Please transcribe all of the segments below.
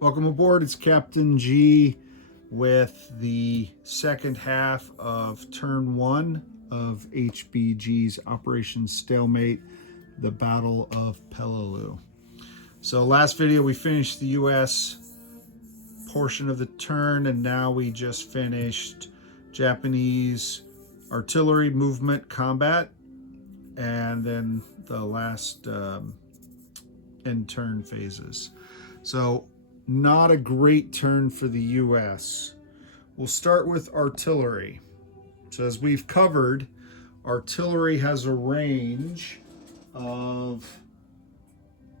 Welcome aboard. It's Captain G with the second half of turn one of HBG's Operation Stalemate, the Battle of Peleliu. So last video we finished the US portion of the turn, and now we just finished Japanese artillery movement combat, and then the last end turn phases. So not a great turn for the US. We'll start with artillery. So as we've covered, artillery has a range of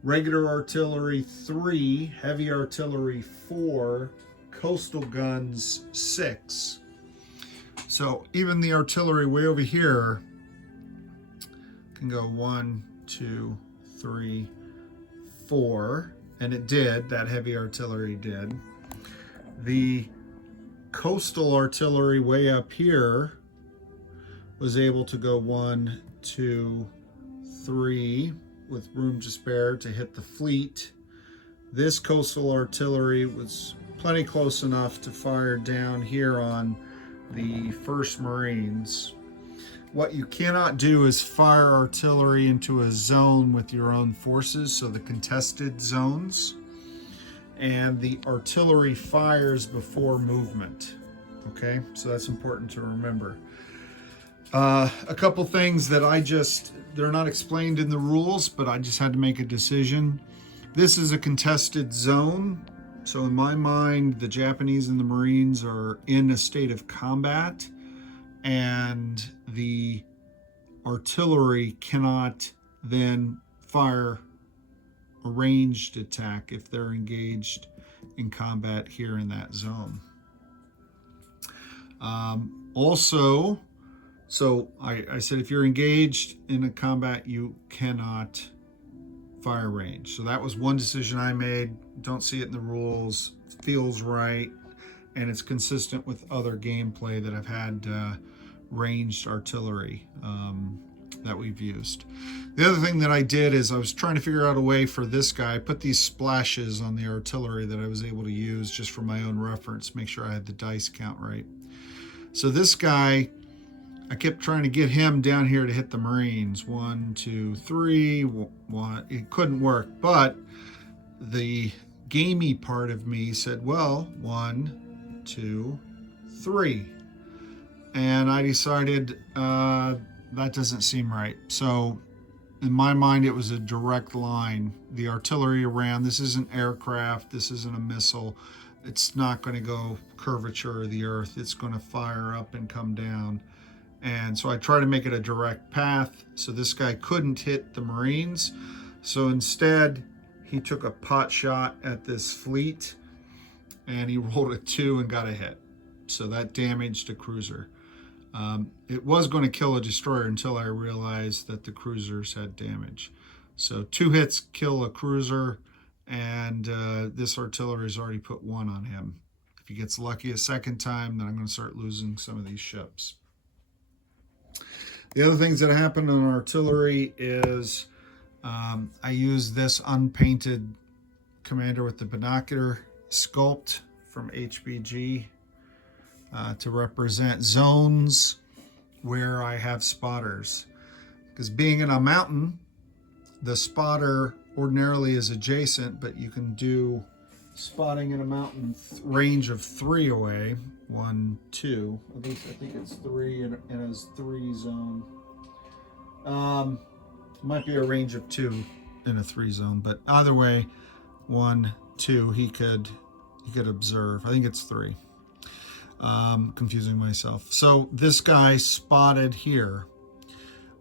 regular artillery 3, heavy artillery 4, coastal guns 6. So even the artillery way over here can go 1, 2, 3, 4. And it did, that heavy artillery did. The coastal artillery way up here was able to go 1, 2, 3 with room to spare to hit the fleet. This coastal artillery was plenty close enough to fire down here on the 1st Marines. What you cannot do is fire artillery into a zone with your own forces, so the contested zones, and the artillery fires before movement. Okay, so that's important to remember. A couple things that they're not explained in the rules, but I just had to make a decision. This is a contested zone, so in my mind, the Japanese and the Marines are in a state of combat, and the artillery cannot then fire a ranged attack if they're engaged in combat here in that zone. Also, so I said if you're engaged in a combat, you cannot fire range. So that was one decision I made. Don't see it in the rules. It feels right, and it's consistent with other gameplay that I've had ranged artillery that we've used. The other thing that I did is I was trying to figure out a way for this guy. I put these splashes on the artillery that I was able to use just for my own reference, make sure I had the dice count right. So this guy, I kept trying to get him down here to hit the Marines. 1, 2, 3, 1. It couldn't work, but the gamey part of me said, well, 1, 2, 3. And I decided that doesn't seem right. So in my mind, it was a direct line. The artillery around, this isn't aircraft, this isn't a missile. It's not going to go curvature of the earth. It's going to fire up and come down. And so I tried to make it a direct path so this guy couldn't hit the Marines. So instead, he took a pot shot at this fleet and he rolled a 2 and got a hit. So that damaged a cruiser. It was going to kill a destroyer until I realized that the cruisers had damage. So 2 hits kill a cruiser, and this artillery's already put 1 on him. If he gets lucky a second time, then I'm going to start losing some of these ships. The other things that happen on artillery is I use this unpainted commander with the binocular sculpt from HBG to represent zones where I have spotters. Because being in a mountain, the spotter ordinarily is adjacent, but you can do spotting in a mountain range of 3 away. 1, 2. At least I think it's 3 in his 3 zone. Might be a range of 2 in a 3 zone, but either way, 1, 2, he could observe. I think it's 3. Confusing myself. So this guy spotted here.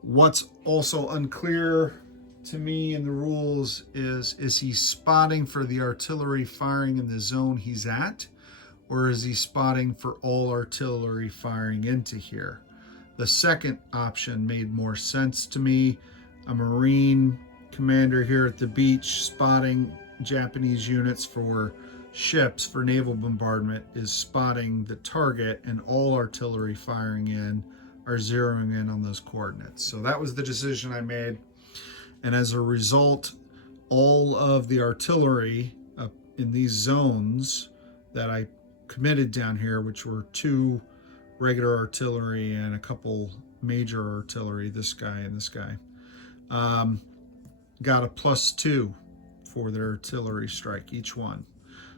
What's also unclear to me in the rules is he spotting for the artillery firing in the zone he's at, or is he spotting for all artillery firing into here? The second option made more sense to me. A Marine commander here at the beach spotting Japanese units for ships for naval bombardment is spotting the target, and all artillery firing in are zeroing in on those coordinates. So that was the decision I made. And as a result, all of the artillery in these zones that I committed down here, which were 2 regular artillery and a couple major artillery, this guy and this guy, got a +2 for their artillery strike, each one.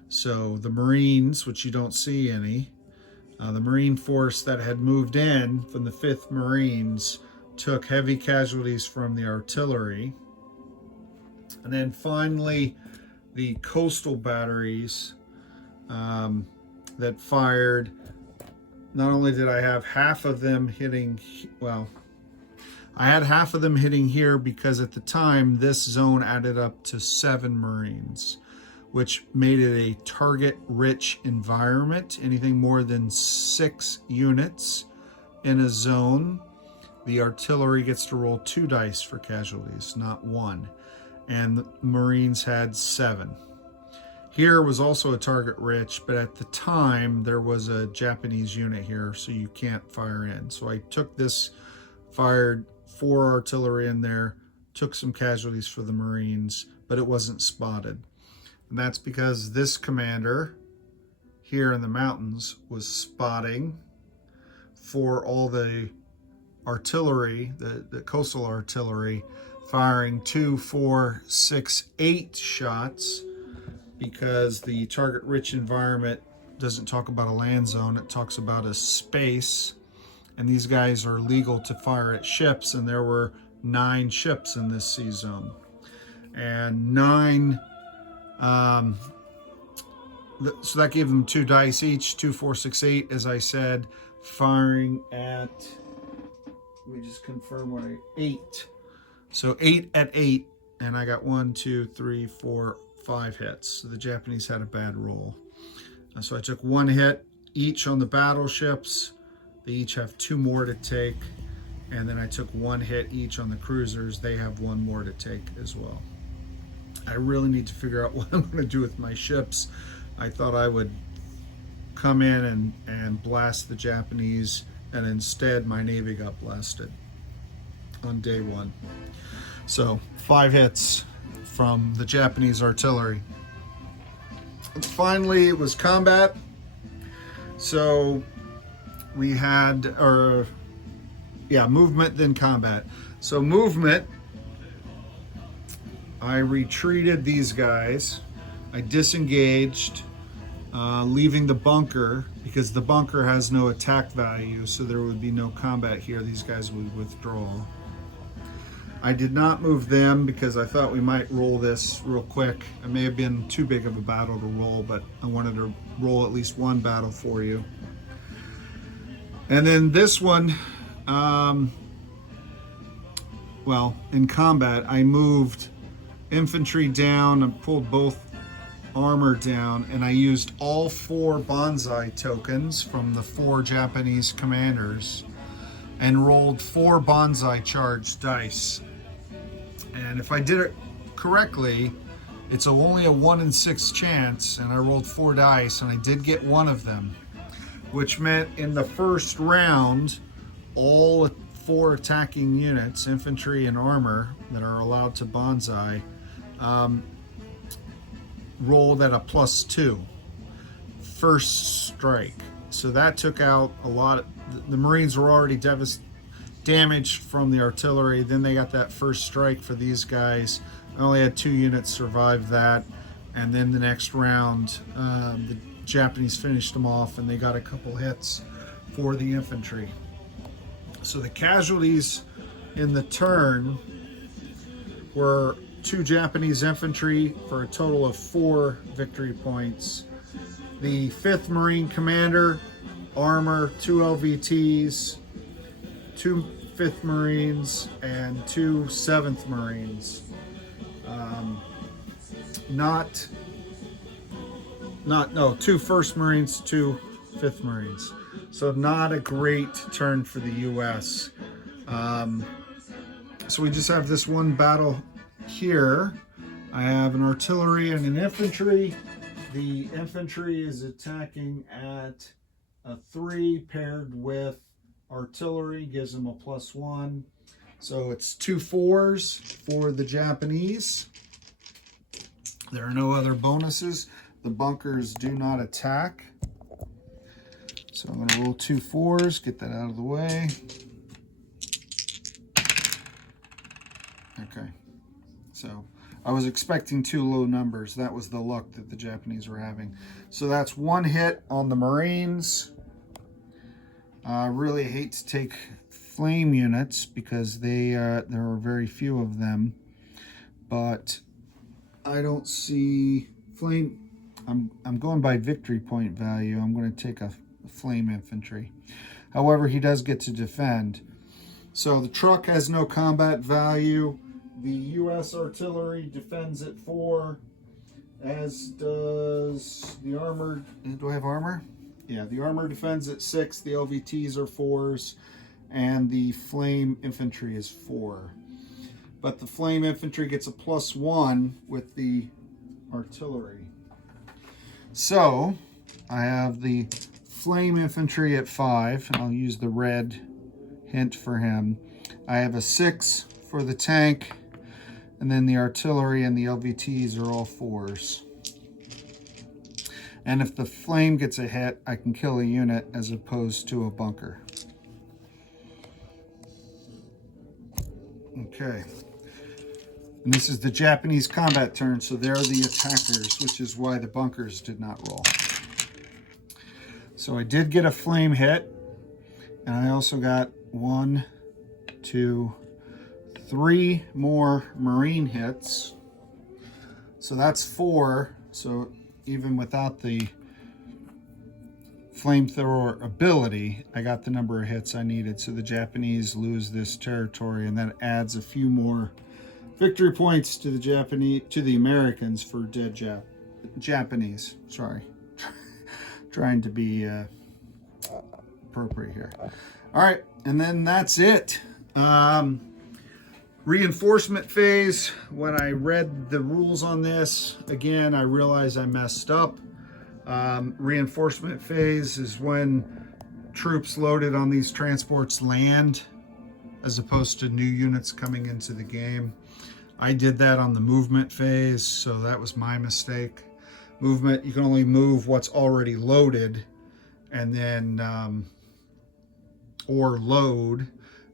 So the Marines, which you don't see any, the Marine force that had moved in from the 5th Marines took heavy casualties from the artillery. And then finally, the coastal batteries that fired, not only did I have half of them hitting, well, I had half of them hitting here because at the time this zone added up to 7 Marines, which made it a target-rich environment. Anything more than 6 units in a zone, the artillery gets to roll 2 dice for casualties, not 1. And the Marines had 7. Here was also a target rich, but at the time there was a Japanese unit here, so you can't fire in. So I took this, fired 4 artillery in there, took some casualties for the Marines, but it wasn't spotted. And that's because this commander here in the mountains was spotting for all the artillery, the coastal artillery, firing 2, 4, 6, 8 shots, because the target-rich environment doesn't talk about a land zone, it talks about a space, and these guys are legal to fire at ships, and there were 9 ships in this sea zone. And 9, so that gave them 2 dice each, 2, 4, 6, 8, as I said, firing at, let me just confirm what 8. So 8 at 8, and I got 1, 2, 3, 4, 5 hits. So the Japanese had a bad roll. So I took 1 hit each on the battleships. They each have 2 more to take. And then I took 1 hit each on the cruisers. They have 1 more to take as well. I really need to figure out what I'm going to do with my ships. I thought I would come in and blast the Japanese, and instead my Navy got blasted on day 1. So 5 hits from the Japanese artillery. And finally, it was combat. So we had, movement, then combat. So movement, I retreated these guys. I disengaged, leaving the bunker, because the bunker has no attack value, so there would be no combat here. These guys would withdraw. I did not move them because I thought we might roll this real quick. It may have been too big of a battle to roll, but I wanted to roll at least one battle for you. And then this one, in combat, I moved infantry down and pulled both armor down, and I used all 4 bonsai tokens from the 4 Japanese commanders and rolled 4 bonsai charge dice. And if I did it correctly, it's only a 1 in 6 chance, and I rolled 4 dice, and I did get 1 of them, which meant in the first round, all 4 attacking units, infantry and armor, that are allowed to bonsai, rolled at a +2 first strike. So that took out a lot of, the Marines were already damaged from the artillery. Then they got that first strike for these guys. I only had 2 units survive that, and then the next round the Japanese finished them off, and they got a couple hits for the infantry. So the casualties in the turn were 2 Japanese infantry for a total of 4 victory points. The 5th Marine Commander, armor, 2 LVTs, 2 5th Marines, and 2 7th Marines. 2 1st Marines, 2 5th Marines. So not a great turn for the U.S. So we just have this one battle here. I have an artillery and an infantry. The infantry is attacking at a 3 paired with artillery, gives them a +1. So it's 2 4s for the Japanese. There are no other bonuses. the bunkers do not attack. So I'm going to roll 2 4s, get that out of the way. Okay, so I was expecting 2 low numbers. That was the luck that the Japanese were having. So that's 1 hit on the Marines. I really hate to take flame units because there are very few of them, but I don't see flame. I'm going by victory point value. I'm going to take a flame infantry. However, he does get to defend. So the truck has no combat value. The U.S. artillery defends at 4, as does the armored. Do I have armor? Yeah, the armor defends at 6. The LVTs are 4s, and the flame infantry is 4. But the flame infantry gets a +1 with the artillery. So I have the flame infantry at 5, and I'll use the red hint for him. I have a 6 for the tank, and then the artillery and the LVTs are all 4s. And if the flame gets a hit, I can kill a unit as opposed to a bunker. Okay. And this is the Japanese combat turn, so they're the attackers, which is why the bunkers did not roll. So I did get a flame hit, and I also got 1, 2, 3 more Marine hits. So that's 4. So even without the flamethrower ability, I got the number of hits I needed. So the Japanese lose this territory, and that adds a few more victory points to the Americans for dead Japanese. Sorry, trying to be appropriate here. All right, and then that's it. Reinforcement phase. When I read the rules on this, again, I realized I messed up. Reinforcement phase is when troops loaded on these transports land, as opposed to new units coming into the game. I did that on the movement phase, so that was my mistake. Movement, you can only move what's already loaded, and then or load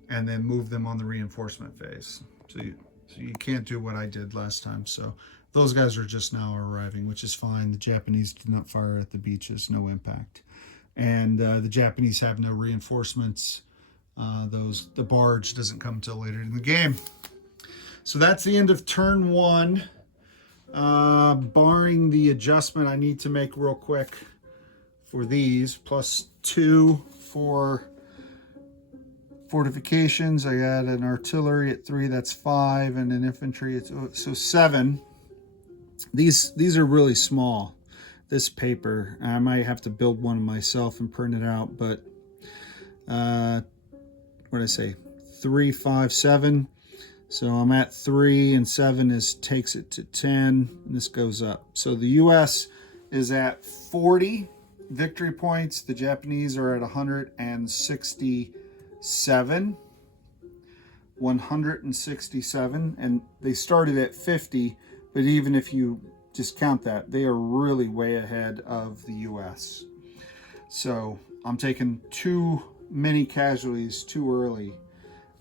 and then move them on the reinforcement phase. So you can't do what I did last time. So those guys are just now arriving, which is fine. The Japanese did not fire at the beaches, no impact. And the Japanese have no reinforcements. The barge doesn't come until later in the game. So that's the end of turn 1. Barring the adjustment I need to make real quick for these, +2 for fortifications. I got an artillery at 3, that's 5, and an infantry at so 7. These are really small. This paper, I might have to build one myself and print it out, but what did I say? 3, 5, 7. So I'm at 3, and 7 takes it to 10, and this goes up. So the U.S. is at 40 victory points. The Japanese are at 167, and they started at 50. But even if you discount that, they are really way ahead of the U.S. So I'm taking too many casualties too early.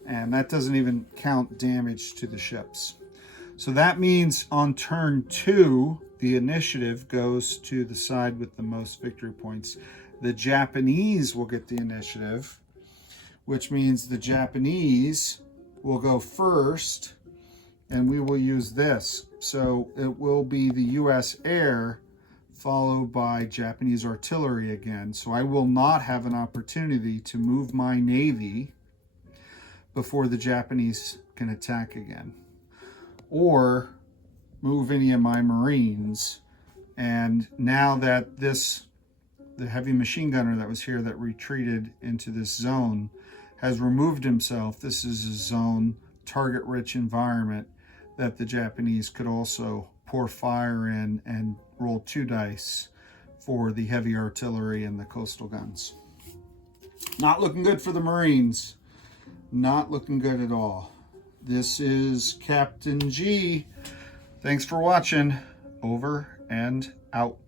And that doesn't even count damage to the ships. So that means on turn 2, the initiative goes to the side with the most victory points. The Japanese will get the initiative, which means the Japanese will go first, and we will use this. So it will be the U.S. air followed by Japanese artillery again. So I will not have an opportunity to move my Navy before the Japanese can attack again, or move any of my Marines. And now that the heavy machine gunner that was here that retreated into this zone has removed himself, this is a zone, target-rich environment that the Japanese could also pour fire in and roll 2 dice for the heavy artillery and the coastal guns. Not looking good for the Marines. Not looking good at all. This is Captain G. Thanks for watching. Over and out.